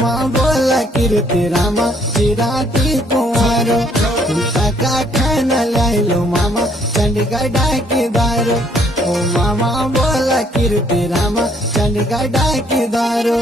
मामा बोला कीर्ती रामा चिराती कुमारो तुमचा का खाना लायलो मामा चंडीगढ़ डाकीदारो ओ मामा बोला कीर्ती रामा चंडीगढ़ डाकीदारो